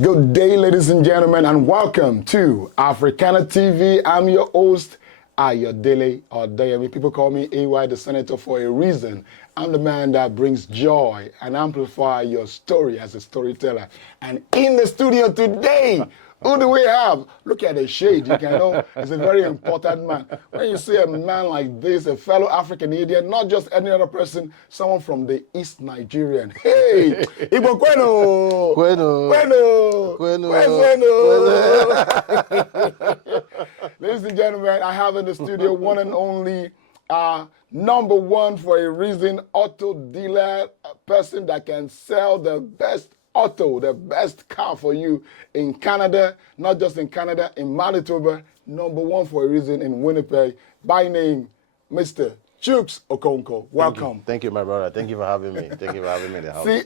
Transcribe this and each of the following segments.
Good day, ladies and gentlemen, and welcome to Africana TV. I'm your host, Ayodele Odeyemi. People call me AY the Senator for a reason. I'm the man that brings joy and amplify your story as a storyteller. And in the studio today, who do we have? Look at the shade. You can know he's a very important man. When you see a man like this, a fellow African Indian, not just any other person, someone from the East Nigerian. Hey, Igbo Kweno! Kweno! Kweno! Ladies and gentlemen, I have in the studio one and only number one for a reason, auto dealer, a person that can sell the best auto, the best car for you in Canada, not just in Canada, in Manitoba, number one for a reason in Winnipeg, by name, Mr. Chukz Okonko. Welcome. Thank you, my brother. Thank you for having me. Thank you for having me in the house. See,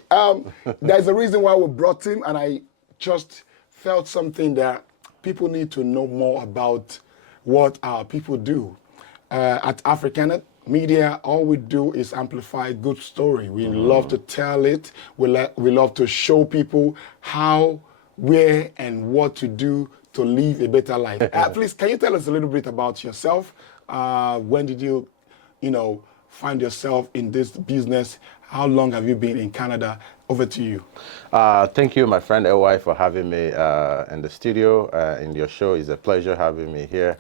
there's a reason why we brought him, and I just felt something that people need to know more about what our people do. At Africana Media, all we do is amplify good story. We love to tell it. We love to show people how, where, and what to do to live a better life. Please, can you tell us a little bit about yourself? When did you, find yourself in this business? How long have you been in Canada? Over to you. Thank you, my friend AY, for having me in the studio, in your show. It's a pleasure having me here.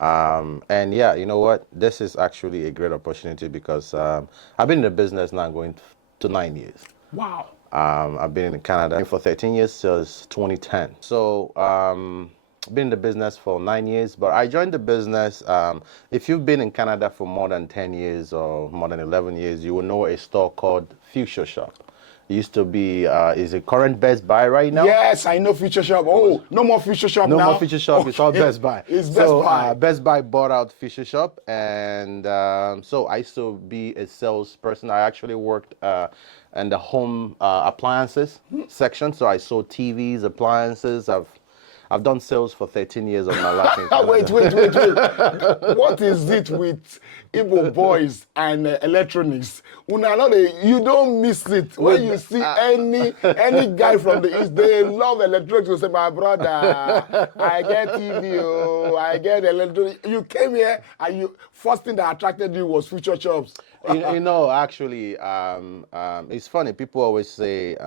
And yeah, you know what? This is actually a great opportunity because I've been in the business now going to 9 years. Wow. I've been in Canada for 13 years since 2010. So been in the business for 9 years, but I joined the business. If you've been in Canada for more than 10 years or more than 11 years, you will know a store called Future Shop. It used to be, is it current Best Buy right now? Yes, I know Future Shop. Oh, no more Future Shop now? No more Future Shop, it's all Best Buy. It's Best Buy. Best Buy bought out Future Shop, and so I used to be a salesperson. I actually worked in the home appliances section, so I sold TVs, appliances. I've done sales for 13 years of my life in Canada. Wait. What is it with Igbo boys and electronics? You don't miss it. When you see any guy from the East, they love electronics. You say, my brother, I get TV, I get electronics. You came here and first thing that attracted you was Future Shops. Actually, it's funny. People always say,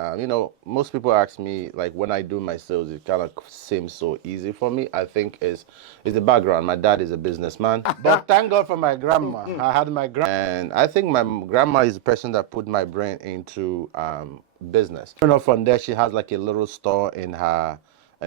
most people ask me, like, when I do my sales, it kind of seems so easy for me. I think it's the background. My dad is a businessman, but thank God for my grandma. I had my grandma, and I think my grandma is the person that put my brain into business. From there, she has like a little store in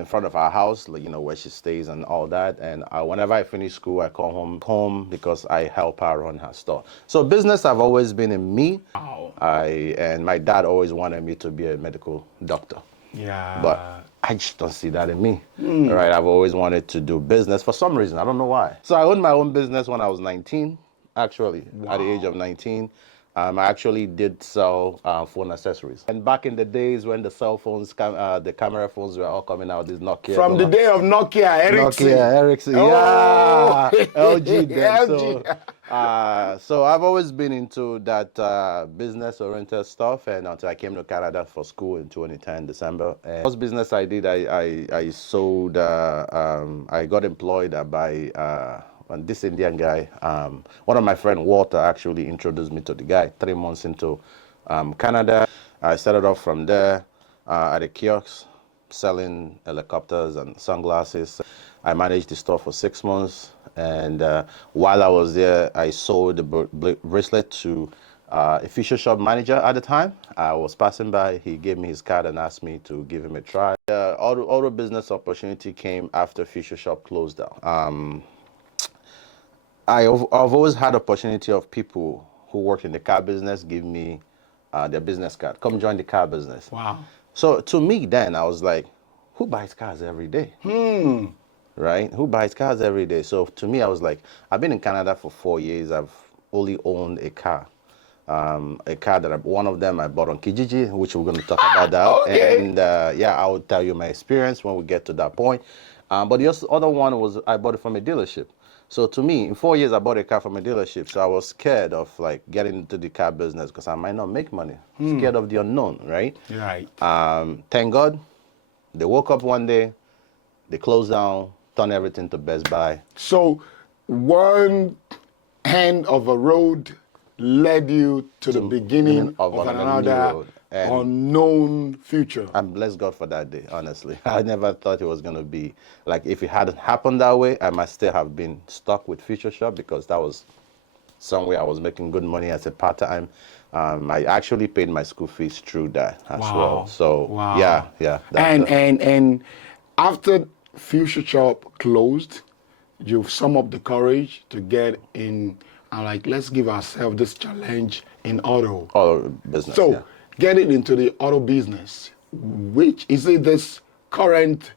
front of our house, where she stays and all that. And whenever I finish school, I come home because I help her run her store. So business have always been in me. Wow. And my dad always wanted me to be a medical doctor. Yeah. But I just don't see that in me. Right? I've always wanted to do business for some reason. I don't know why. So I owned my own business when I was 19, actually, at the age of 19. I actually did sell phone accessories. And back in the days when the cell phones, the camera phones were all coming out, this Nokia. From the day of Nokia, Ericsson. Oh. Yeah, LG then. LG. So I've always been into that business-oriented stuff, and until I came to Canada for school in 2010, December. And the first business I did, I sold, I got employed by this Indian guy. One of my friend Walter actually introduced me to the guy 3 months into Canada. I started off from there at a kiosk selling helicopters and sunglasses. I managed the store for 6 months, and while I was there, I sold the bracelet to a Future Shop manager at the time. I was passing by, he gave me his card and asked me to give him a try. Auto business opportunity came after Future Shop closed down. I've always had opportunity of people who work in the car business give me their business card. Come join the car business. Wow. So to me then, I was like, who buys cars every day? Right? Who buys cars every day? So to me, I was like, I've been in Canada for 4 years. I've only owned a car. A car that one of them I bought on Kijiji, which we're going to talk about that. Okay. And yeah, I will tell you my experience when we get to that point. But the other one was I bought it from a dealership. So to me, in 4 years, I bought a car from a dealership. So I was scared of like getting into the car business because I might not make money. Scared of the unknown, right? Right. Thank God, They woke up one day, they closed down, turned everything to Best Buy. So one end of a road led you to the beginning of another new road. And unknown future. I'm blessed God for that day, honestly. I never thought it was going to be, like, if it hadn't happened that way, I might still have been stuck with Future Shop, because that was somewhere I was making good money as a part-time. I actually paid my school fees through that as well. So, yeah. And after Future Shop closed, you've summed up the courage to get in and like, let's give ourselves this challenge in auto business. So getting into the auto business, which is it this current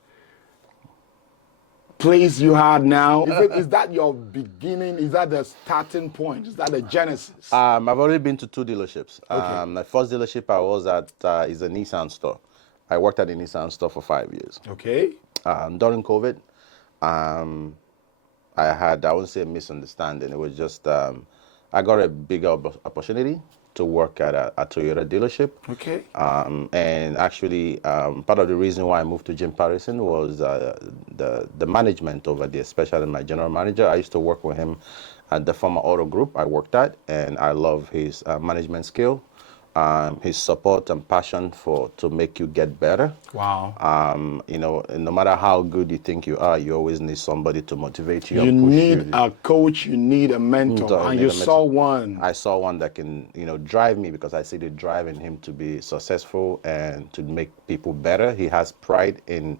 place you had now? Is that your beginning? Is that the starting point? Is that the genesis? I've already been to 2 dealerships. Okay. My first dealership I was at is a Nissan store. I worked at a Nissan store for 5 years. Okay. During COVID, I wouldn't say a misunderstanding. It was just I got a bigger opportunity to work at a Toyota dealership. Okay. And actually, part of the reason why I moved to Jim Patterson was the management over there, especially my general manager. I used to work with him at the former auto group I worked at, and I love his management skill, his support and passion to make you get better. Wow. You know, no matter how good you think you are, you always need somebody to motivate you. You and push need you. a coach, you need a mentor, and you saw one. I saw one that can, drive me, because I see the drive in him to be successful and to make people better. He has pride in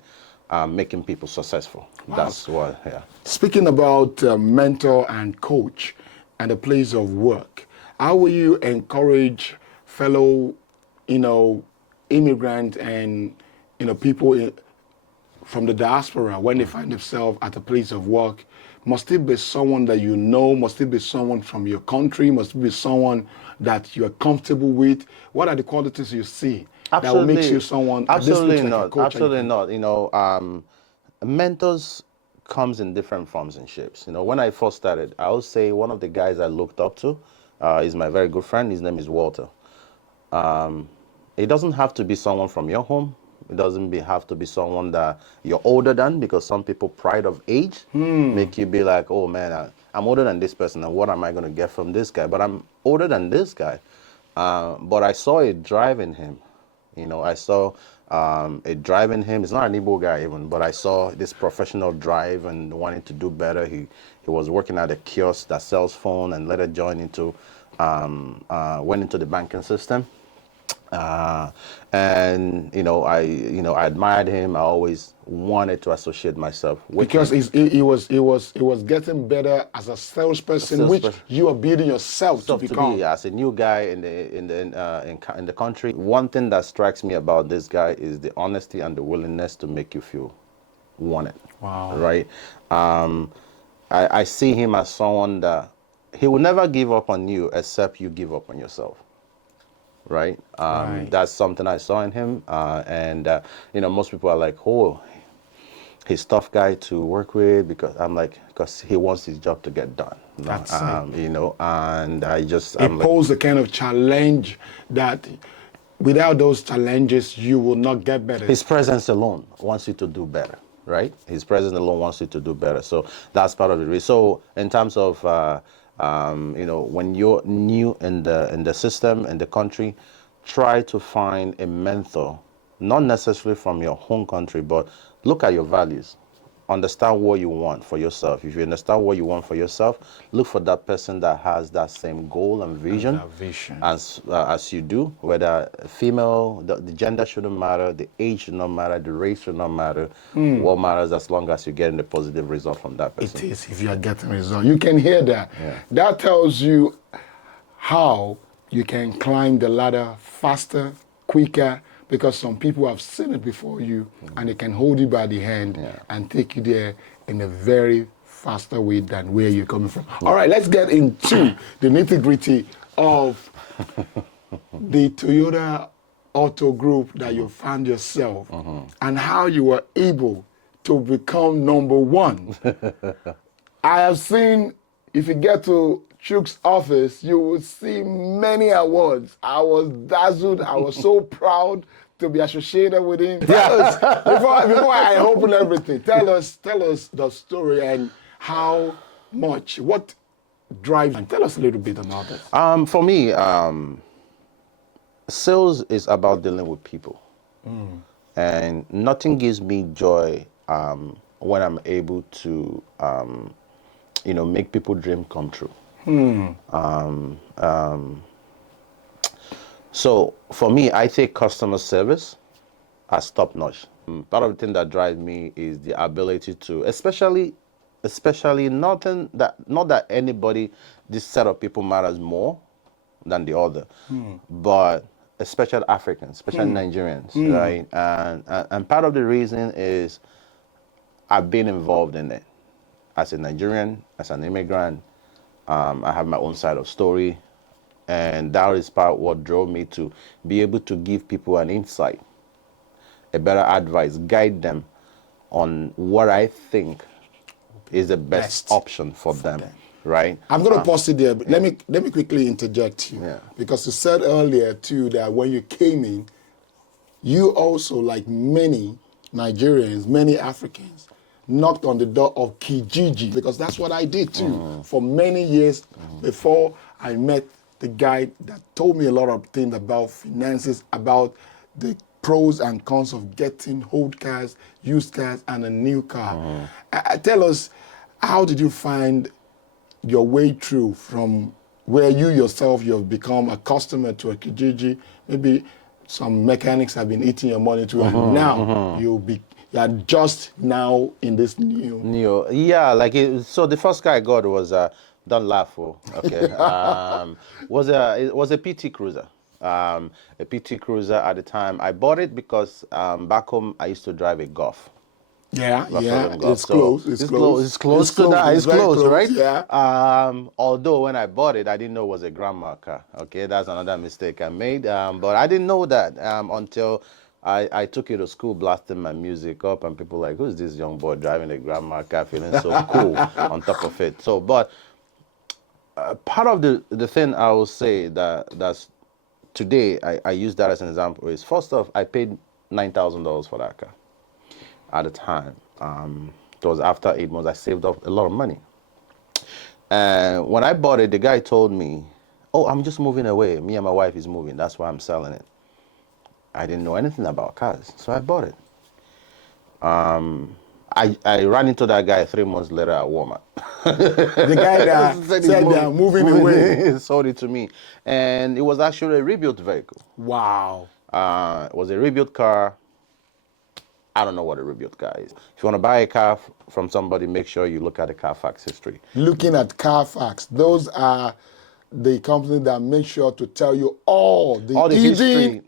making people successful. Wow. That's what, yeah. Speaking about mentor and coach and the place of work, how will you encourage fellow, immigrant and, people from the diaspora when they find themselves at a place of work? Must it be someone that you know? Must it be someone from your country? Must it be someone that you're comfortable with? What are the qualities you see that will make you someone? Absolutely not. Absolutely not. Mentors comes in different forms and shapes. When I first started, I would say one of the guys I looked up to is my very good friend. His name is Walter. It doesn't have to be someone from your home. It doesn't have to be someone that you're older than, because some people, pride of age, make you be like, oh man, I'm older than this person, and what am I going to get from this guy? But I'm older than this guy. But I saw a drive in him. I saw a drive in him. He's not an Igbo guy even, but I saw this professional drive and wanting to do better. He was working at a kiosk that sells phone, and later went into the banking system. And I admired him. I always wanted to associate myself with because him. he was getting better as a salesperson, which you are building yourself to become. As a new guy in the country. One thing that strikes me about this guy is the honesty and the willingness to make you feel wanted. Wow. Right. I see him as someone that he will never give up on you except you give up on yourself. Right. That's something I saw in him. And most people are like, oh, he's a tough guy to work with, because he wants his job to get done. That's it. And it poses a kind of challenge that without those challenges, you will not get better. His presence alone wants you to do better. Right. His presence alone wants you to do better. So that's part of the reason. So in terms of, when you're new in the system, in the country, try to find a mentor, not necessarily from your home country, but look at your values. Understand what you want for yourself. If you understand what you want for yourself, look for that person that has that same goal and vision, as you do. Whether female, the gender shouldn't matter, the age should not matter, the race should not matter. What matters, as long as you're getting a positive result from that person. It is, if you are getting a result. You can hear that. Yeah. That tells you how you can climb the ladder faster, quicker, because some people have seen it before you, and they can hold you by the hand and take you there in a very faster way than where you're coming from. All right, let's get into the nitty-gritty of the Toyota Auto Group that you found yourself and how you were able to become number one. I have seen, if you get to Chukz office, you will see many awards. I was dazzled. I was so proud to be associated with him. Tell us, before I open everything, tell us the story and how much, what drives, and tell us a little bit about this. For me, sales is about dealing with people. And nothing gives me joy when I'm able to, make people dream come true. So for me, I take customer service as top notch. Part of the thing that drives me is the ability to, especially not that anybody, this set of people matters more than the other, but especially Africans, especially Nigerians, right? And part of the reason is I've been involved in it as a Nigerian, as an immigrant. I have my own side of story, and that is part of what drove me to be able to give people an insight, a better advice, guide them on what I think is the best option for them. Right. I'm going to pause it there, but let me quickly interject you. Yeah. Because you said earlier too that when you came in, you also, like many Nigerians, many Africans, knocked on the door of Kijiji, because that's what I did too for many years before I met the guy that told me a lot of things about finances, about the pros and cons of getting old cars, used cars, and a new car. Tell us, how did you find your way through from where you yourself, you've become a customer to a Kijiji, maybe some mechanics have been eating your money too, and now you are just now in this new. Yeah, so the first car I got was don't laugh, okay. It was a PT Cruiser. A PT Cruiser at the time. I bought it because back home I used to drive a Golf. Yeah, Golf. It's close to that. It's close, right? Yeah. Although when I bought it, I didn't know it was a grandma car. Okay, that's another mistake I made. But I didn't know that until I took it to school, blasting my music up, and people were like, who's this young boy driving a grandma car, feeling so cool on top of it. So, but part of the thing I will say that's today I use that as an example is, first off, I paid $9,000 for that car. At the time, it was after 8 months, I saved up a lot of money. And when I bought it, the guy told me, oh, I'm just moving away. Me and my wife is moving. That's why I'm selling it. I didn't know anything about cars, so I bought it. I ran into that guy 3 months later at Walmart. The guy that said they're moving away. Sold it to me. And it was actually a rebuilt vehicle. Wow. It was a rebuilt car. I don't know what a rebuilt car is. If you want to buy a car from somebody, make sure you look at the Carfax history. Looking at Carfax, those are the company that make sure to tell you all the history,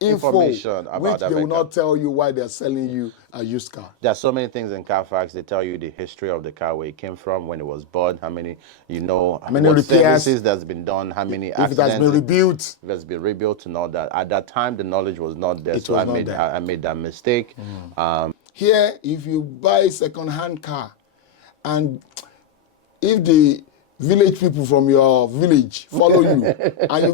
information about which that they will vehicle. not tell you why they're selling you a used car. There are so many things in Carfax. They tell you the history of the car, where it came from, when it was bought, how many what repairs, services that's been done, how many accidents. If it has been rebuilt. If it has been rebuilt and all that. At that time, the knowledge was not there, so I made that mistake. Here, if you buy a second-hand car, and if the village people from your village follow you, and you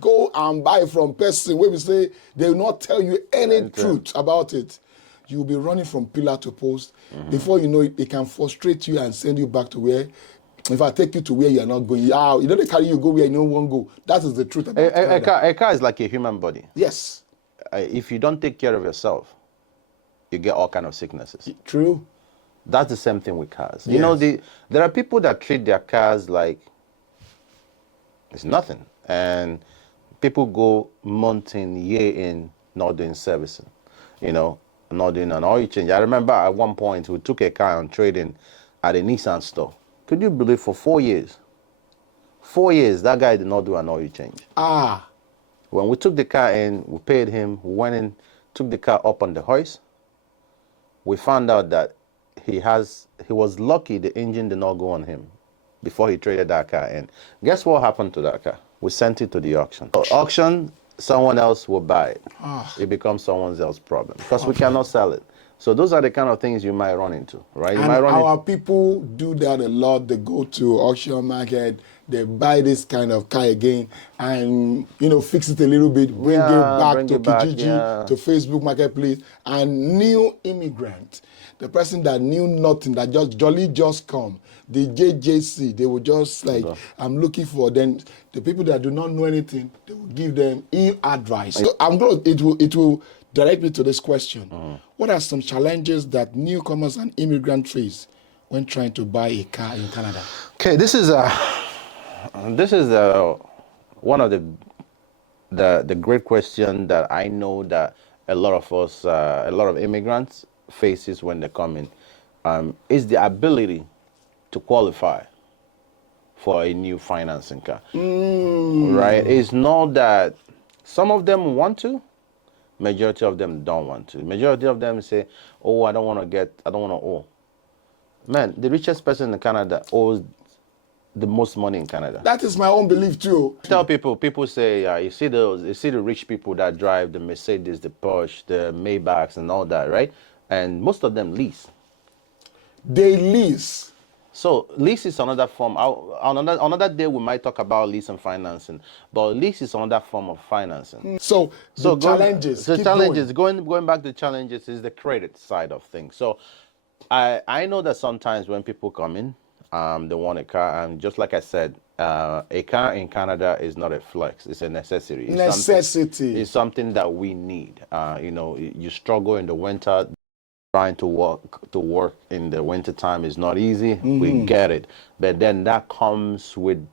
go and buy from person where we say they will not tell you any truth about it, you'll be running from pillar to post. Before you know it, it can frustrate you and send you back to where, if I take you to where you're not going, you don't carry you go where you don't want to go. That is the truth about a car is like a human body. Yes. If you don't take care of yourself, you get all kind of sicknesses. True. That's the same thing with cars. Yes. You know, there are people that treat their cars like it's nothing. And people go month in, year in, not doing servicing, not doing an oil change. I remember at one point we took a car on trading at a Nissan store. Could you believe for 4 years? 4 years, that guy did not do an oil change. When we took the car in, we paid him, we went in, took the car up on the hoist. We found out that he was lucky the engine did not go on him before he traded that car in. Guess what happened to that car? We sent it to the auction. Auction, someone else will buy it. It becomes someone else's problem because we cannot sell it. So those are the kind of things you might run into, right? You And might run our people do that a lot. They go to auction market, they buy this kind of car again, and fix it a little bit, bring it back bring to it back, Kijiji, yeah. to Facebook Marketplace, and new immigrant, the person that knew nothing, that just come, the JJC, they will just like, I'm looking for. Then the people that do not know anything, they will give them advice. So it will direct me to this question. What are some challenges that newcomers and immigrants face when trying to buy a car in Canada? Okay, this is one of the great question that I know that a lot of us, a lot of immigrants faces when they come in, is the ability to qualify for a new financing car. Right? It's not that some of them want to, majority of them don't want to. Majority of them say, oh, I don't want to owe. Man, the richest person in Canada owes the most money in Canada. That is my own belief too. Tell people say, you see the rich people that drive the Mercedes, the Porsche, the Maybachs and all that, right? And most of them lease. They lease. So lease is another form. Another day we might talk about lease and financing, but lease is another form of financing. So challenges. Going back to the challenges is the credit side of things. So I know that sometimes when people come in, they want a car, and just like I said, a car in Canada is not a flex; it's a necessity. It's something that we need. You struggle in the winter. Trying to work in the winter time is not easy. We get it, but then that comes with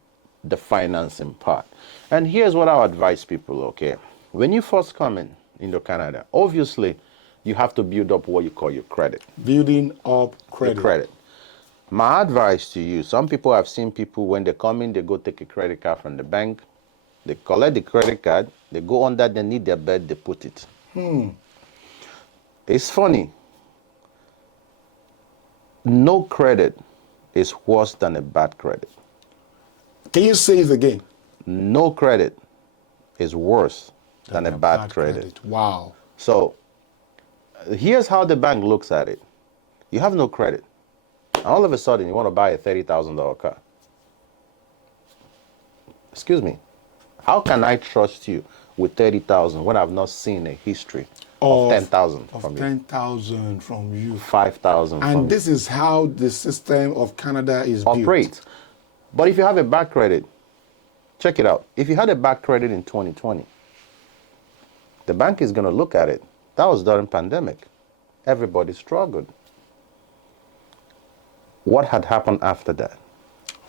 the financing part. And here's what I advise people. Okay, when you first come into Canada, obviously you have to build up what you call your credit. Building up credit. Your credit. My advice to you: some people, I've seen people when they come in, they go take a credit card from the bank, they collect the credit card, they go under, they need their bed, they put it. It's funny. No credit is worse than a bad credit. Can you say it again? No credit is worse than a bad credit. Wow. So here's how the bank looks at it. You have no credit. And all of a sudden, you want to buy a $30,000 car. Excuse me. How can I trust you with $30,000 when I've not seen a history of 10,000 from you? 10,000 from you. 5,000 from you. And this is how the system of Canada is built. But if you have a bad credit, check it out. If you had a bad credit in 2020, the bank is going to look at it. That was during pandemic. Everybody struggled. What had happened after that?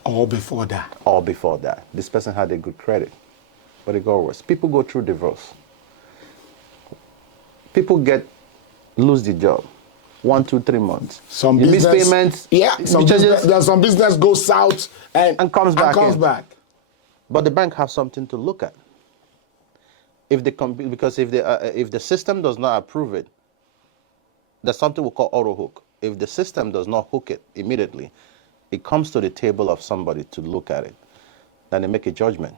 Or before that? Or before that. This person had a good credit, but it got worse. People go through divorce. People lose the job. 1, 2, 3 months. Some you business, miss payments. Yeah, some business goes south and comes back. But the bank have something to look at. Because if the system does not approve it, there's something we call auto hook. If the system does not hook it immediately, it comes to the table of somebody to look at it. Then they make a judgment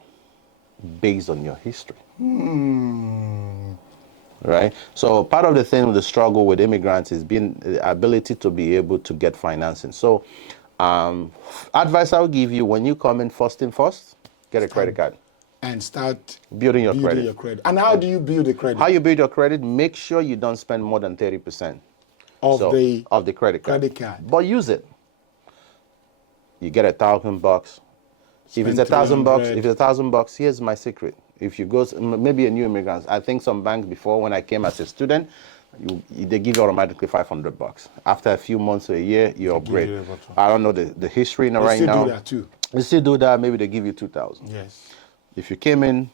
based on your history. Right? So part of the thing, the struggle with immigrants is the ability to be able to get financing. So advice I'll give you: when you come in, first, get a credit card. And start building your credit. And how do you build the credit? How you build your credit, make sure you don't spend more than 30% of the credit card. But use it. You get $1,000. If it's $1,000, here's my secret. If you go, maybe a new immigrant, I think some banks before, when I came as a student, they give you automatically $500. After a few months or a year, you upgrade. I don't know the history right now. They still do that too. They still do that. Maybe they give you $2,000. Yes. If you came in,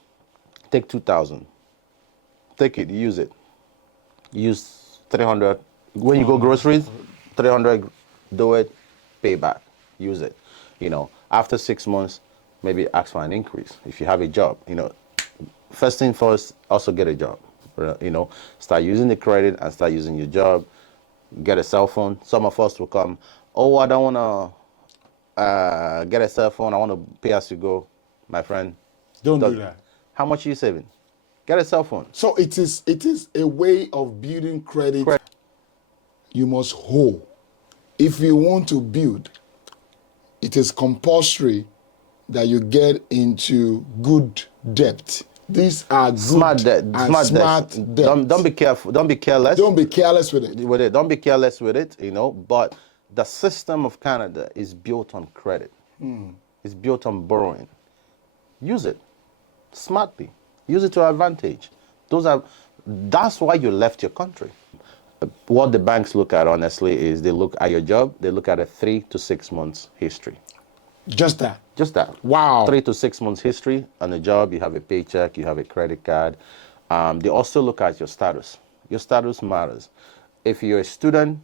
take $2,000. Take it, use it. Use $300. When you go groceries, $300, do it, pay back, use it. After 6 months, maybe ask for an increase. If you have a job, first thing first, also get a job. Start using the credit and start using your job. Get a cell phone. Some of us will come, oh, I don't want to get a cell phone. I want to pay as you go. My friend, don't do that. How much are you saving? Get a cell phone. So it is a way of building credit. you must hold. If you want to build, it is compulsory that you get into good debt. These are good Smart debt. and Smart smart debt. debt. Don't be careful. Don't be careless. Don't be careless with it. Don't be careless with it, you know. But the system of Canada is built on credit. It's built on borrowing. Use it smartly. Use it to your advantage. That's why you left your country. What the banks look at, honestly, is they look at your job. They look at a 3 to 6 months history. Just that. Just that. Wow. 3 to 6 months history on a job. You have a paycheck. You have a credit card. They also look at your status. Your status matters. If you're a student,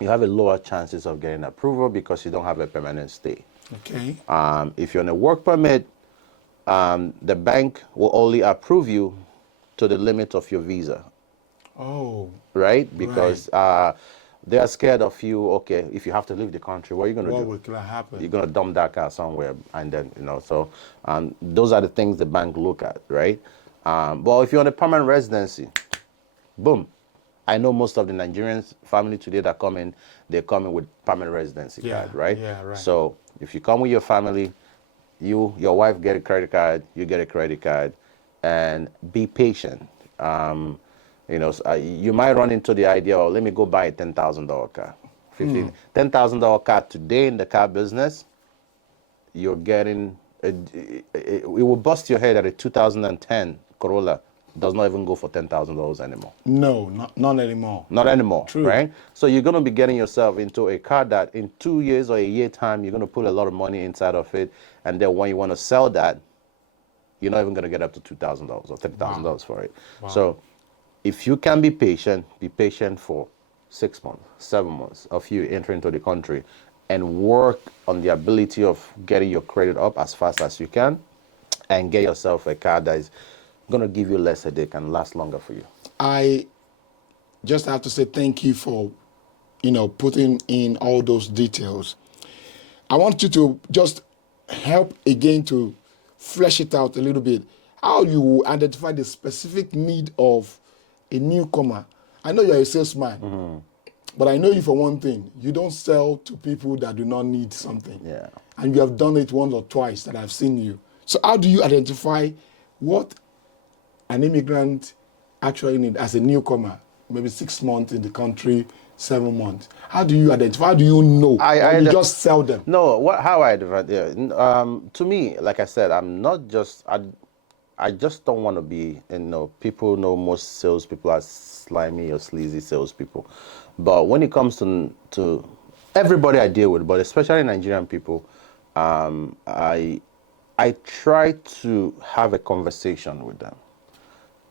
you have a lower chances of getting approval because you don't have a permanent stay. Okay. If you're on a work permit, the bank will only approve you to the limit of your visa. Oh. Right? Because they are scared of you. Okay, if you have to leave the country, what are you going to do? What will happen? You're going to dump that car somewhere, and then, you know, so those are the things the bank look at, right? But if you're on a permanent residency, boom. I know most of the Nigerians family today that come in, they come in with permanent residency card, right? Yeah, right. So if you come with your family, your wife get a credit card, you get a credit card, and be patient. You know, you might run into the idea, oh, let me go buy a $10,000 car. $10,000 car today in the car business, you're getting, it will bust your head at a 2010 Corolla. Does not even go for $10,000 anymore. No, not anymore. Not anymore, True. right? So you're going to be getting yourself into a car that in 2 years or a year time, you're going to put a lot of money inside of it. And then when you want to sell that, you're not even going to get up to $2,000 or $30,000 for it. Wow. So if you can be patient for 6 months, 7 months of you entering into the country and work on the ability of getting your credit up as fast as you can and get yourself a car that is going to give you less headache and last longer for you. I just have to say thank you for, putting in all those details. I want you to just help again to flesh it out a little bit. How you identify the specific need of a newcomer. I know you're a salesman, but I know you for one thing. You don't sell to people that do not need something. Yeah. And you have done it once or twice that I've seen you. So how do you identify what an immigrant actually need as a newcomer, maybe 6 months in the country, 7 months? How do you identify? How do you know? Or you just sell them? No, how I identify? To me, like I said, I'm not just. I just don't want to be. People know most salespeople are slimy or sleazy salespeople, but when it comes to everybody I deal with, but especially Nigerian people, I try to have a conversation with them.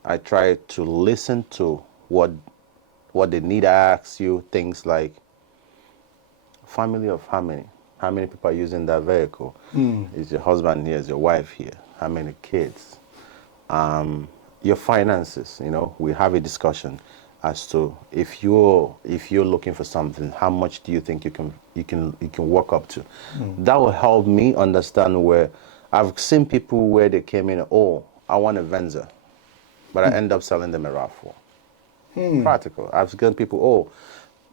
I try to listen to what they need. I ask you things like, family of how many? How many people are using that vehicle? Is your husband here? Is your wife here? How many kids? Your finances. We have a discussion as to if you're looking for something, how much do you think you can work up to? That will help me understand where I've seen people where they came in. Oh, I want a Venza. But I end up selling them a RAV4. Practical. I've seen people, oh,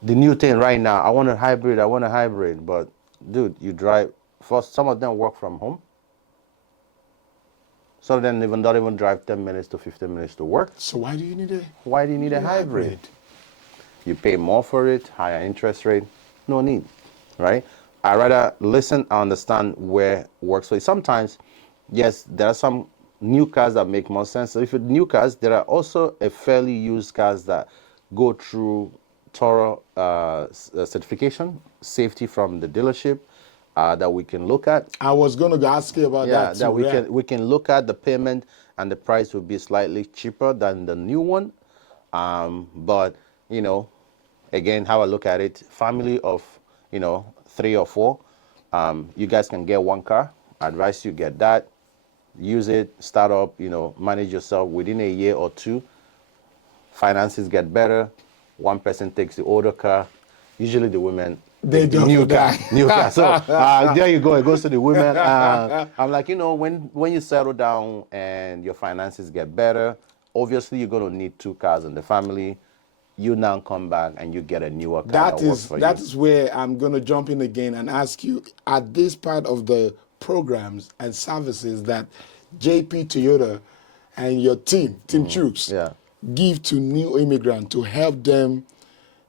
the new thing right now, I want a hybrid. But, dude, you drive, first, some of them work from home. Some of them don't even drive 10 minutes to 15 minutes to work. So why do you need a hybrid? You pay more for it, higher interest rate, no need, right? I rather listen and understand where works for you. Sometimes, yes, there are some new cars that make more sense. So if it's new cars, there are also a fairly used cars that go through thorough certification, safety from the dealership that we can look at. I was going to ask you about that too. That we can look at the payment, and the price will be slightly cheaper than the new one. But again, how I look at it, family of 3 or 4, you guys can get one car. I advise you get that. Use it, start up, manage yourself. Within a year or 2, finances get better. One person takes the older car. Usually the women, they do new car. So there you go. It goes to the women. I'm like, when you settle down and your finances get better, obviously you're going to need 2 cars in the family. you now come back and you get a newer car that works for That you. is where I'm going to jump in again and ask you, at this part of the programs and services that JP Toyota and your team, Team Chukz, Yeah. give to new immigrants to help them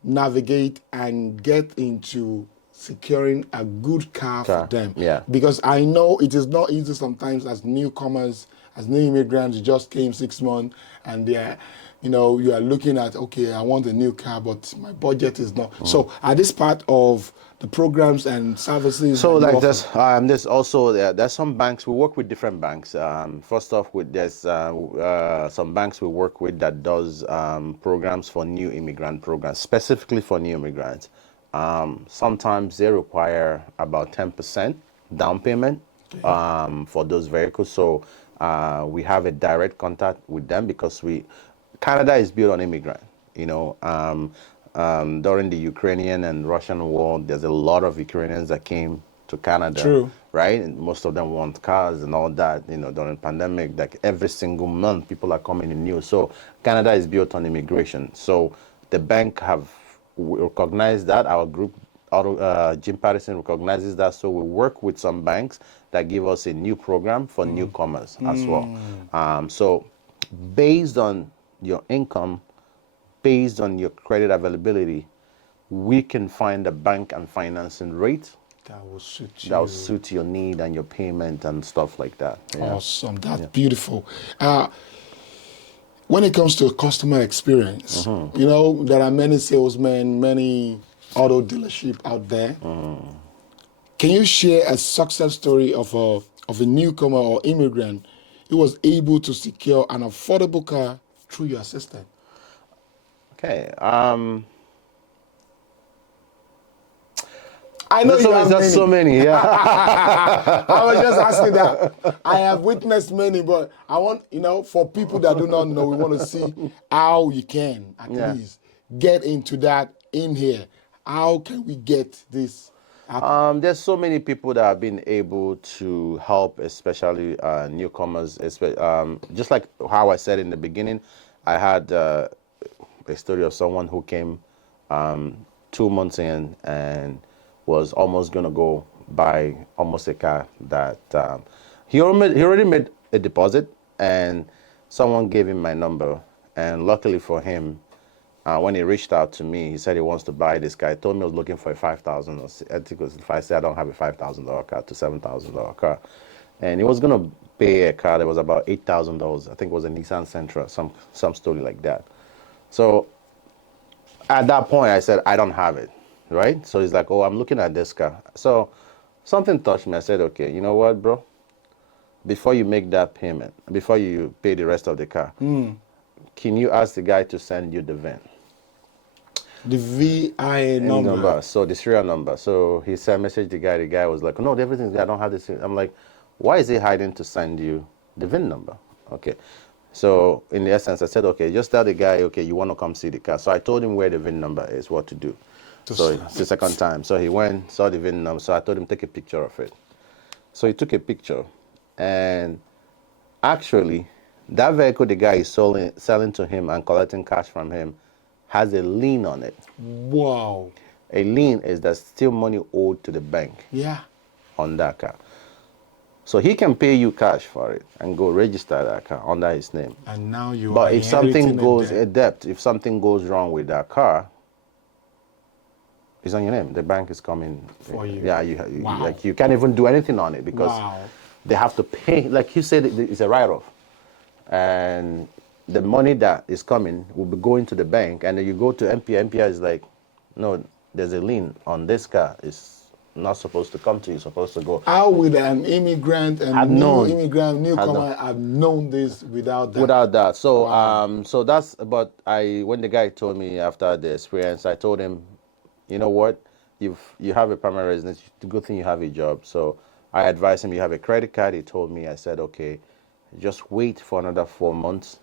navigate and get into securing a good car for them. Yeah. Because I know it is not easy sometimes as newcomers, as new immigrants, you just came 6 months and they're, you are looking at, okay, I want a new car, but my budget is not. So are this part of the programs and services? So that you like offer? there's also there's some banks we work with different banks. First off, with there's some banks we work with that does programs for new immigrant programs, specifically for new immigrants. Sometimes they require about 10% down payment for those vehicles. So we have a direct contact with them because Canada is built on immigrant. During the Ukrainian and Russian war, there's a lot of Ukrainians that came to Canada. True. Right? And most of them want cars and all that. During pandemic, like every single month, people are coming in new. So Canada is built on immigration. So the bank have recognized that. Our group, Jim Patterson, recognizes that. So we work with some banks that give us a new program for newcomers as well. So based on your income, based on your credit availability, we can find a bank and financing rate That will suit you. that will suit your need and your payment and stuff like that. Yeah. Awesome. That's beautiful. When it comes to customer experience, there are many salesmen, many auto dealership out there. Can you share a success story of a newcomer or immigrant who was able to secure an affordable car through your system? Okay. I know you have many. So many. Yeah. I was just asking that. I have witnessed many, but I want, for people that do not know, we want to see how you can at least get into that in here. How can we get this happen? There's so many people that have been able to help, especially newcomers. Just like how I said in the beginning, I had a story of someone who came 2 months in and was almost going to go buy almost a car that he already made a deposit, and someone gave him my number. And luckily for him, when he reached out to me, he said he wants to buy this car. He told me he was looking for a $5,000. I think it was, if I said I don't have a $5,000 car, to $7,000 car. And he was going to pay a car that was about $8,000. I think it was a Nissan Sentra, some story like that. So at that point, I said, I don't have it, right? So he's like, oh, I'm looking at this car. So something touched me. I said, okay, you know what, bro? Before you make that payment, before you pay the rest of the car, can you ask the guy to send you the VIN? The VIN number. So the serial number. So he sent a message to the guy. The guy was like, no, everything's good. I don't have this. I'm like, why is he hiding to send you the VIN number? Okay. So in essence, I said, okay, just tell the guy, okay, you want to come see the car. So I told him where the VIN number is, what to do. So it's the second time. So he went, saw the VIN number. So I told him, take a picture of it. So he took a picture. And actually, that vehicle the guy is selling to him and collecting cash from him has a lien on it. Wow. A lien is there's still money owed to the bank on that car. So he can pay you cash for it and go register that car under his name. And now you But are if something goes a debt, if something goes wrong with that car, it's on your name. The bank is coming for you. Yeah, you can't even do anything on it because they have to pay. Like you said, it's a write-off, and the money that is coming will be going to the bank. And then you go to MPI. MPI is like, no, there's a lien on this car. It's not supposed to come to you. It's supposed to go. How would an immigrant and newcomer have known this without that? Without that. So so that's. But when the guy told me after the experience, I told him, you know what, you have a primary residence. The good thing you have a job. So I advised him, you have a credit card. He told me. I said, okay, just wait for another 4 months,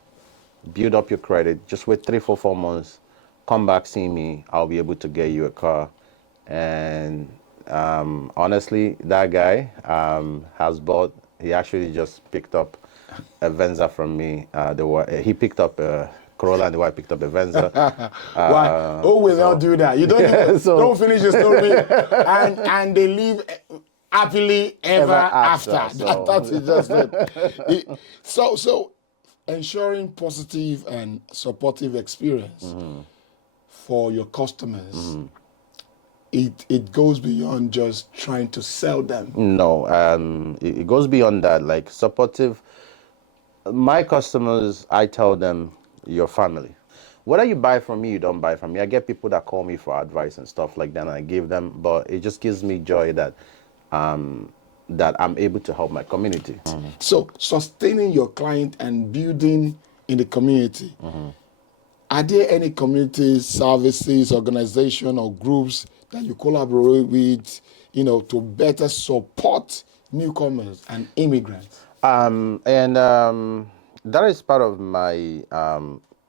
build up your credit. Just wait 3, 4 months. Come back, see me. I'll be able to get you a car. And honestly, that guy has bought. He actually just picked up a Venza from me. He picked up a Corolla and the wife picked up a Venza. Why? Oh, we don't do that. You don't even, don't finish the story, and they live happily ever after. So. That's just it. So ensuring positive and supportive experience for your customers. It goes beyond just trying to sell them. No, it goes beyond that. Like supportive. My customers, I tell them, your family. Whether you buy from me, you don't buy from me. I get people that call me for advice and stuff like that, and I give them. But it just gives me joy that that I'm able to help my community. So sustaining your client and building in the community. Are there any communities, services, organization, or groups that you collaborate with, to better support newcomers and immigrants? That is part of my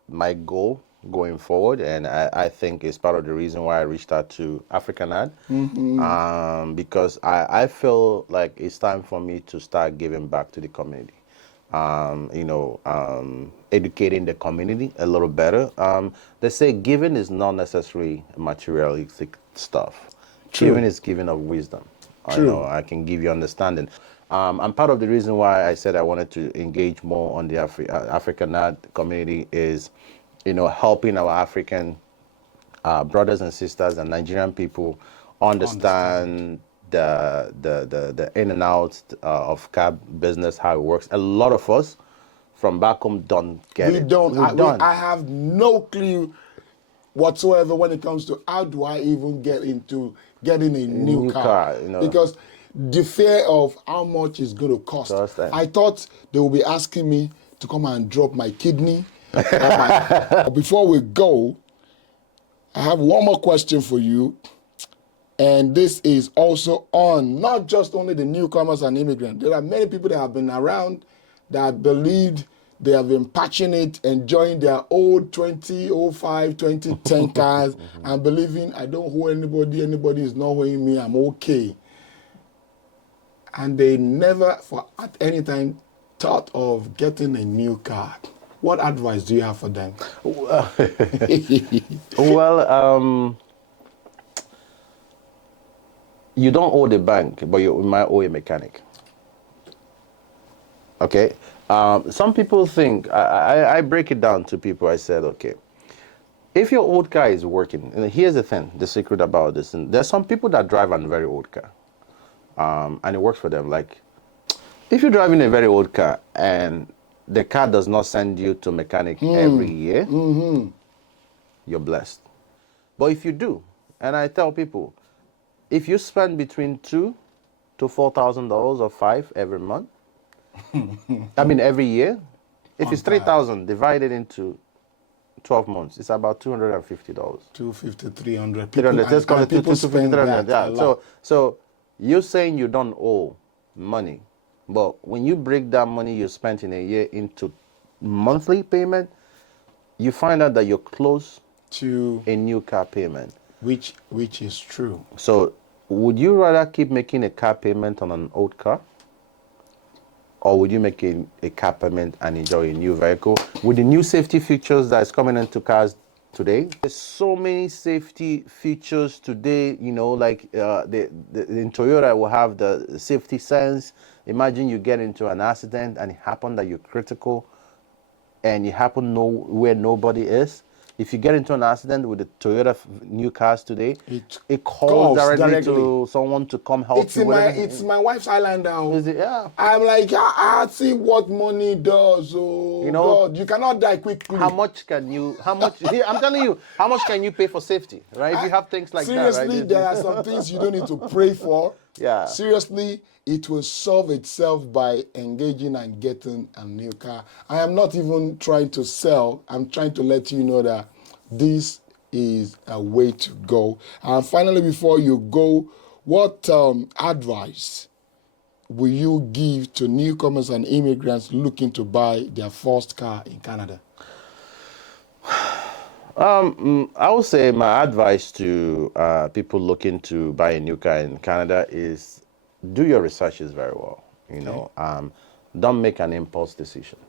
my goal going forward, and I think it's part of the reason why I reached out to Africana, because I feel like it's time for me to start giving back to the community. Educating the community a little better. They say giving is not necessarily materialistic stuff. True. Giving is giving of wisdom. True. I can give you understanding. And part of the reason why I said I wanted to engage more on the African community is, helping our African brothers and sisters and Nigerian people understand the in and out of cab business, how it works. A lot of us from back home don't get it. I have no clue whatsoever when it comes to how do I even get into getting a new car. Because the fear of how much it's going to cost. I thought they will be asking me to come and drop my kidney. Before we go, I have one more question for you. And this is also on not just only the newcomers and immigrants. There are many people that have been around that believed they have been passionate, enjoying their old 2005, 2010 cars, and believing I don't owe anybody is not owing me, I'm okay. And they never, at any time, thought of getting a new car. What advice do you have for them? Well, you don't owe the bank, but you might owe a mechanic. Okay? Some people think, I break it down to people. I said, okay, if your old car is working, and here's the thing, the secret about this, and there's some people that drive a very old car, and it works for them. Like, if you're driving a very old car and the car does not send you to mechanic every year, you're blessed. But if you do, and I tell people, if you spend between $2,000 to $4,000 or $5,000 every month, every year, if it's $3,000 divided into 12 months, it's about $250. $250, $300. Let's call it people spend that yeah. a lot. So you're saying you don't owe money, but when you break that money you spent in a year into monthly payment, you find out that you're close to a new car payment. Which is true. So would you rather keep making a car payment on an old car? Or would you make a car payment and enjoy a new vehicle? With the new safety features that's coming into cars today, there's so many safety features today, like in Toyota will have the safety sense. Imagine you get into an accident and it happened that you're critical and you happen where nobody is. If you get into an accident with the Toyota new cars today, it calls directly to someone to come help you. It's my wife's Highlander. Is it? Yeah. I'm like, I see what money does. Oh, God, you cannot die quickly. I'm telling you, how much can you pay for safety, right? If you have things like that, right? Seriously, there are some things you don't need to pray for. Yeah. Seriously, it will solve itself by engaging and getting a new car. I am not even trying to sell. I'm trying to let you know that this is a way to go. And finally, before you go, what advice will you give to newcomers and immigrants looking to buy their first car in Canada? I would say my advice to people looking to buy a new car in Canada is do your researches very well. Don't make an impulse decision.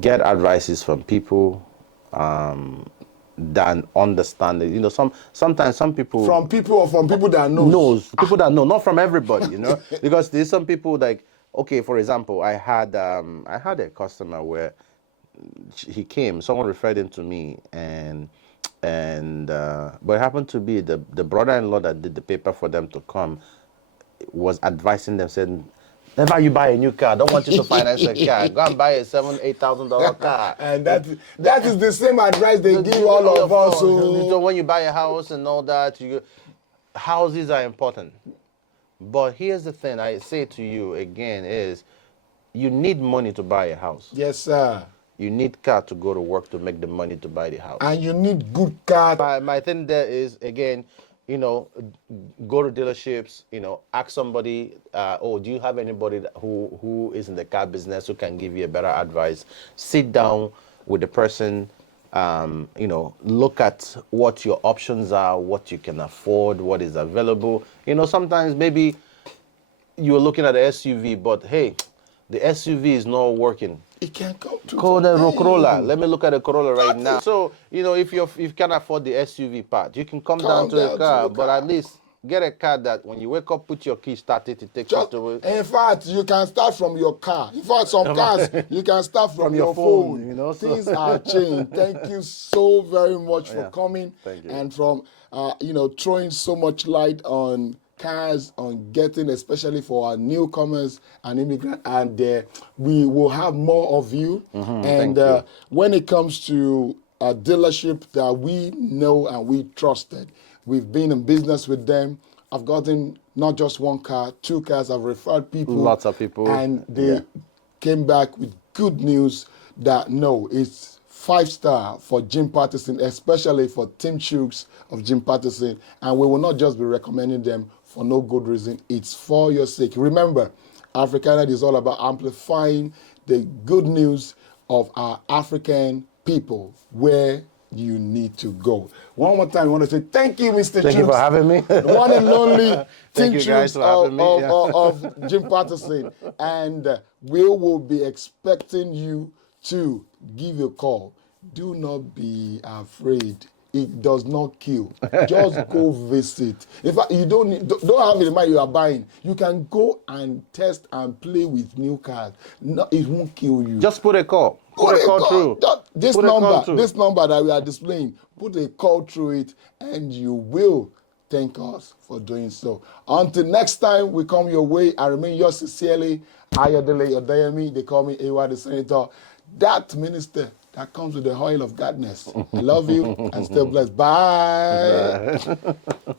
get advices from people that understand it. You know, sometimes some people From people or from people that knows. people that know, not from everybody, you know, because there's some people like, okay, for example, I had a customer where he came, someone referred him to me, and but it happened to be the brother-in-law that did the paper for them to come was advising them, saying, never you buy a new car, don't want you to finance a car, go and buy a $7,000-8,000 car. And that is the same advice they give all of us. So when you buy a house and all that, houses are important. But here's the thing I say to you again is, you need money to buy a house. Yes, sir. You need car to go to work to make the money to buy the house. And you need good car. My thing there is, again, you know, go to dealerships, you know, ask somebody, oh, do you have anybody who is in the car business who can give you a better advice? Sit down with the person, you know, look at what your options are, what you can afford, what is available. You know, sometimes maybe you're looking at the SUV, but hey, the SUV is not working. It can go to Call the Corolla. Let me look at the Corolla right now. So, you know, if you can't afford the SUV part, you can come down to the car, but at least get a car that when you wake up, put your key, start it, it takes you to it. In fact, you can start from your car. In fact, some cars, you can start from your phone. You know, things are changed. Thank you so very much for coming. Thank you. And from, you know, throwing so much light on cars, on getting, especially for our newcomers and immigrants, and we will have more of you. And when it comes to a dealership that we know and we trusted, we've been in business with them. I've gotten not just one car, 2 cars. I've referred people. Lots of people. And they came back with good news that no, it's 5-star for Jim Patterson, especially for Team Chukz of Jim Patterson. And we will not just be recommending them for no good reason. It's for your sake. Remember, Africana is all about amplifying the good news of our African people where you need to go. One more time, I want to say thank you, Mr. Chukz. Thank you for having me. The one and only Team Chukz of Jim Patterson. And we will be expecting you to give a call. Do not be afraid. It does not kill. Just go visit. In fact, you don't have it in mind you are buying. You can go and test and play with new cars. No, it won't kill you. Just put a call. Put a call through. This number that we are displaying, put a call through it, and you will thank us for doing so. Until next time we come your way, I remain yours sincerely, Ayodele Odeyemi. They call me Ewa the Senator. That minister that comes with the oil of gladness. I love you and stay blessed. Bye. Bye.